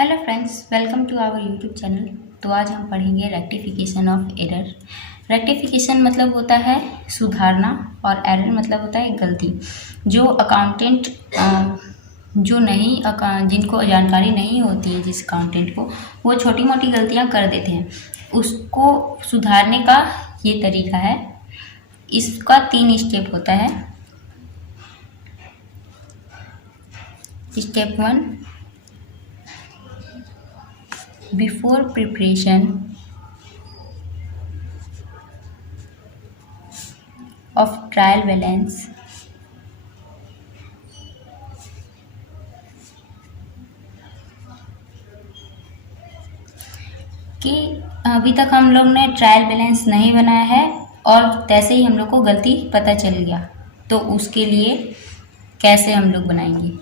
Hello friends, welcome to our YouTube channel. तो आज हम पढ़ेंगे रेक्टिफिकेशन ऑफ एरर। रेक्टिफिकेशन मतलब होता है सुधारना और एरर मतलब होता है गलती। जो अकाउंटेंट जिनको जानकारी नहीं होती है, जिस अकाउंटेंट को, वो छोटी मोटी गलतियां कर देते हैं, उसको सुधारने का ये तरीका है। इसका 3 स्टेप होता है। Step 1, before preparation of trial balance कि अभी तक हम लोग ने ट्रायल बैलेंस नहीं बनाया है और तैसे ही हम लोग को गलती पता चल गया, तो उसके लिए कैसे हम लोग बनाएंगे।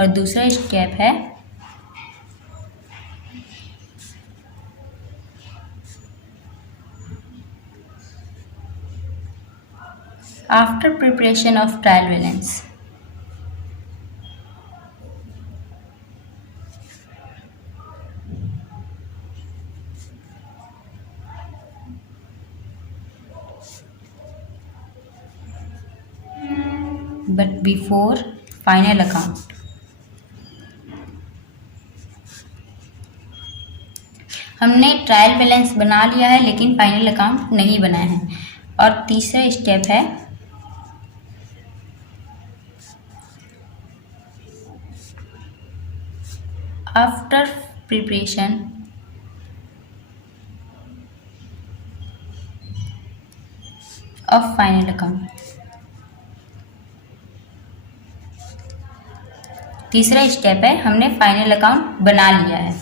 और दूसरा स्टेप है after preparation of trial balance. But before final account. हमने ट्रायल बैलेंस बना लिया है लेकिन फाइनल अकाउंट नहीं बनाया है। और तीसरा स्टेप है after preparation of final account. तीसरा स्टेप है हमने फाइनल अकाउंट बना लिया है,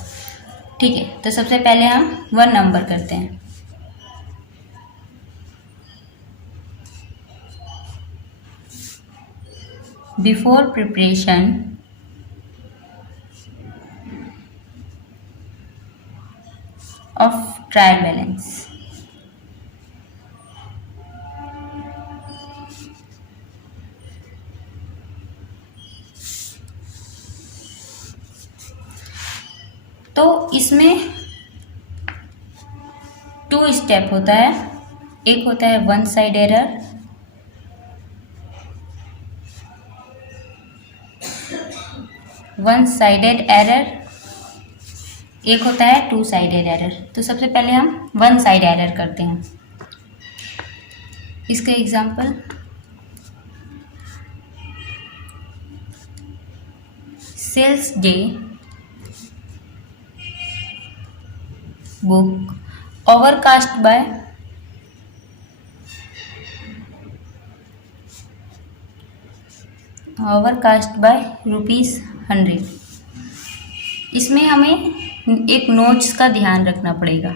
ठीक है। तो सबसे पहले हम 1 नंबर करते हैं। Before preparation of trial balance. तो इसमें 2 स्टेप होता है। एक होता है one side error, one sided error. एक होता है 2 साइडेड एरर। तो सबसे पहले हम वन साइड एरर करते हैं। इसका example sales day book overcast by ₹100। इसमें हमें एक नोट्स का ध्यान रखना पड़ेगा।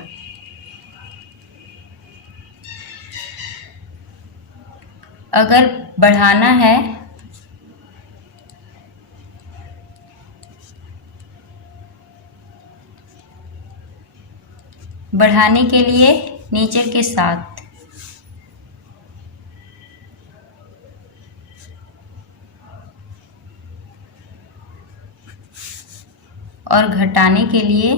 अगर बढ़ाना है बढ़ाने के लिए नीचे के साथ, और घटाने के लिए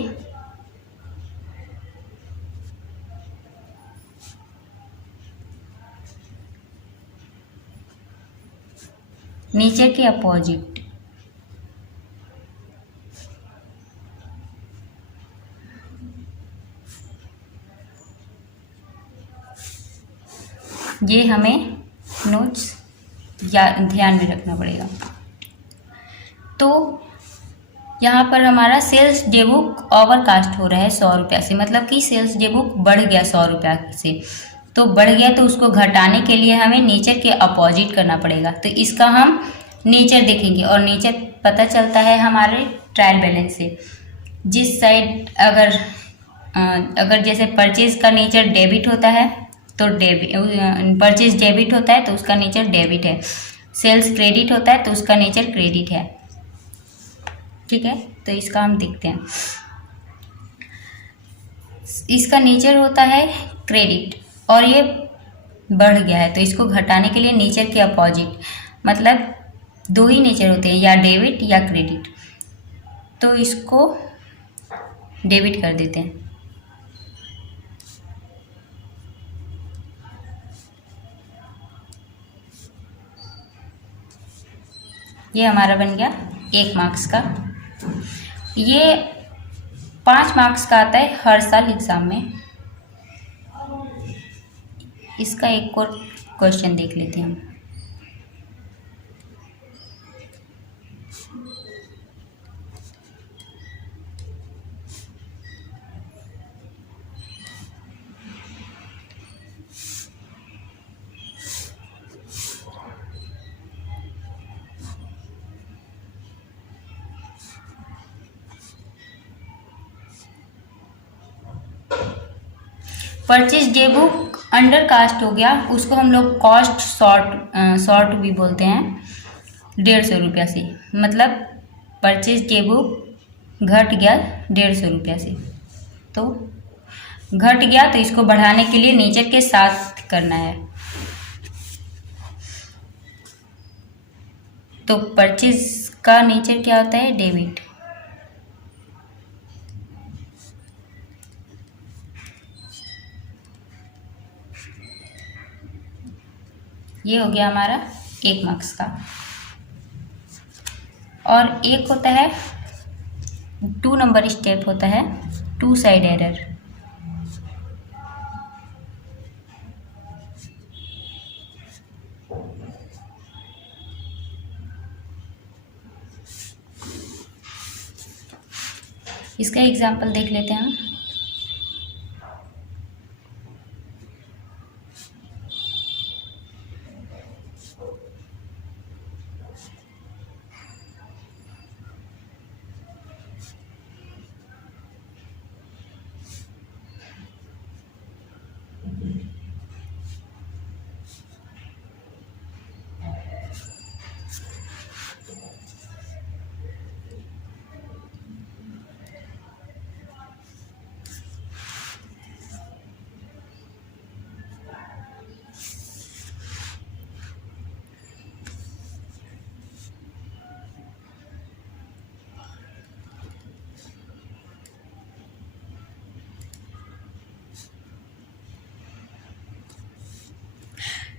नीचे के अपोजिट। ये हमें नोट्स ध्यान में रखना पड़ेगा। तो यहाँ पर हमारा सेल्स डे बुक ओवरकास्ट हो रहा है 100 रुपया से, मतलब कि सेल्स डे बुक बढ़ गया 100 रुपया से। तो बढ़ गया तो उसको घटाने के लिए हमें नेचर के अपोजिट करना पड़ेगा। तो इसका हम नेचर देखेंगे और नेचर पता चलता है हमारे ट्रायल बैलेंस से। जिस साइड अगर जैसे परचेज का नेचर डेबिट होता है तो परचेज डेबिट होता है तो उसका नेचर डेबिट है। सेल्स क्रेडिट होता है तो उसका नेचर क्रेडिट है, ठीक है। तो इसका हम देखते हैं। इसका नेचर होता है क्रेडिट और ये बढ़ गया है, तो इसको घटाने के लिए नेचर के अपोजिट, मतलब 2 ही नेचर होते हैं, या डेबिट या क्रेडिट। तो इसको डेबिट कर देते हैं। ये हमारा बन गया 1 मार्क्स का। ये 5 मार्क्स का आता है हर साल एग्ज़ाम में। इसका एक और क्वेश्चन देख लेते हैं हम। Purchase day book under cast हो गया, उसको हम लोग कॉस्ट शॉर्ट भी बोलते हैं 150 रुपया से। मतलब परचेज डे बुक घट गया 150 रुपया से, तो घट गया तो इसको बढ़ाने के लिए नेचर के साथ करना है। तो परचेज का नेचर क्या होता है? डेबिट। ये हो गया हमारा 1 मार्क्स का। और एक होता है 2 नंबर स्टेप होता है 2 साइड एरर। इसका एग्जाम्पल देख लेते हैं हम।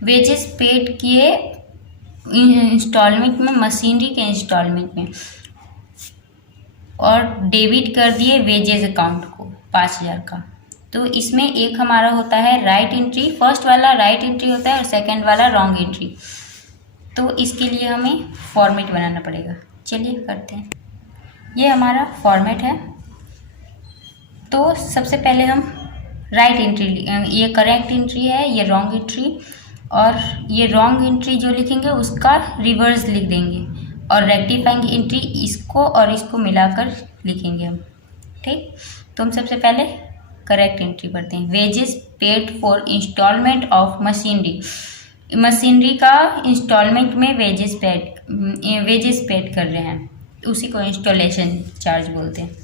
वेजेस पेड किए इंस्टॉलमेंट में, मशीनरी के इंस्टॉलमेंट में, और डेबिट कर दिए वेजेस अकाउंट को 5000 का। तो इसमें एक हमारा होता है राइट एंट्री, फर्स्ट वाला राइट एंट्री होता है और सेकंड वाला रॉन्ग एंट्री। तो इसके लिए हमें फॉर्मेट बनाना पड़ेगा। चलिए करते हैं। ये हमारा फॉर्मेट है। तो सबसे पहले हम राइट एंट्री, ये करेक्ट एंट्री है, ये रॉन्ग एंट्री, और ये रॉन्ग एंट्री जो लिखेंगे उसका रिवर्स लिख देंगे, और रेक्टिफाइंग एंट्री इसको और इसको मिलाकर लिखेंगे हम। ठीक, तो हम सबसे पहले करेक्ट एंट्री पढ़ते हैं। Wages paid for instalment of machinery. Machinery का इंस्टॉलमेंट में वेजेस पेड कर रहे हैं, उसी को इंस्टॉलेशन चार्ज बोलते हैं।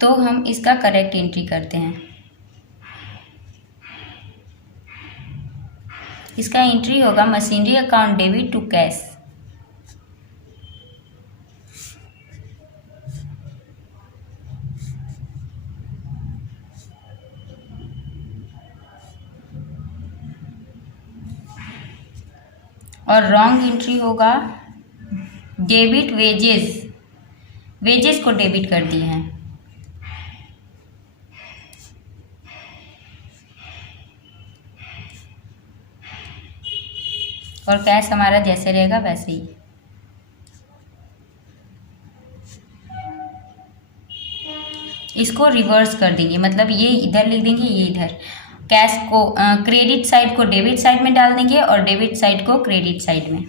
तो हम इसका करेक्ट एंट्री करते हैं। इसका एंट्री होगा machinery account debit to cash. और रॉन्ग एंट्री होगा डेबिट वेजेस, वेजेस को डेबिट कर दिए हैं। और कैश हमारा जैसे रहेगा वैसे ही। इसको रिवर्स कर देंगे, मतलब ये इधर लिख देंगे, ये इधर। कैश को क्रेडिट साइड को डेबिट साइड में डाल देंगे और डेबिट साइड को क्रेडिट साइड में।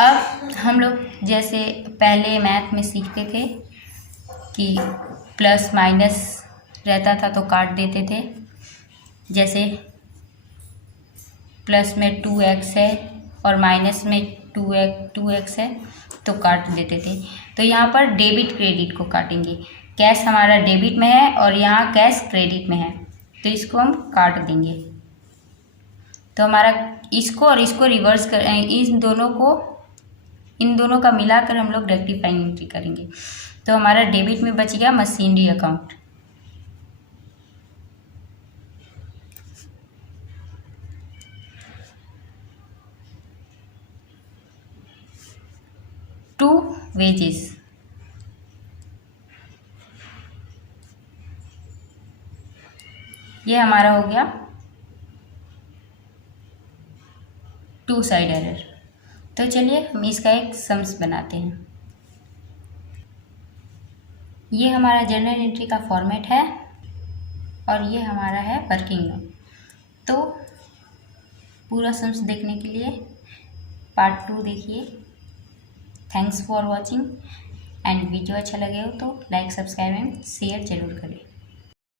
अब हम लोग जैसे पहले मैथ में सीखते थे कि प्लस माइनस रहता था तो काट देते थे। जैसे प्लस में 2x है और माइनस में 2x है तो काट देते थे। तो यहाँ पर डेबिट क्रेडिट को काटेंगे। कैश हमारा डेबिट में है और यहाँ कैश क्रेडिट में है, तो इसको हम काट देंगे। तो हमारा इसको और इसको रिवर्स कर, इन दोनों का मिलाकर हम लोग रेक्टिफाइंग एंट्री करेंगे। तो हमारा डेबिट में बच गया मशीनरी अकाउंट। टू वेजेस, ये हमारा हो गया टू साइड एरर। तो चलिए हम इसका एक सम्स बनाते हैं। ये हमारा जर्नल एंट्री का फॉर्मेट है और ये हमारा है वर्किंग नोट। तो पूरा सम्स देखने के लिए पार्ट 2 देखिए। Thanks for watching and video अच्छा लगे हो तो लाइक, सब्सक्राइब एंड शेयर जरूर करें।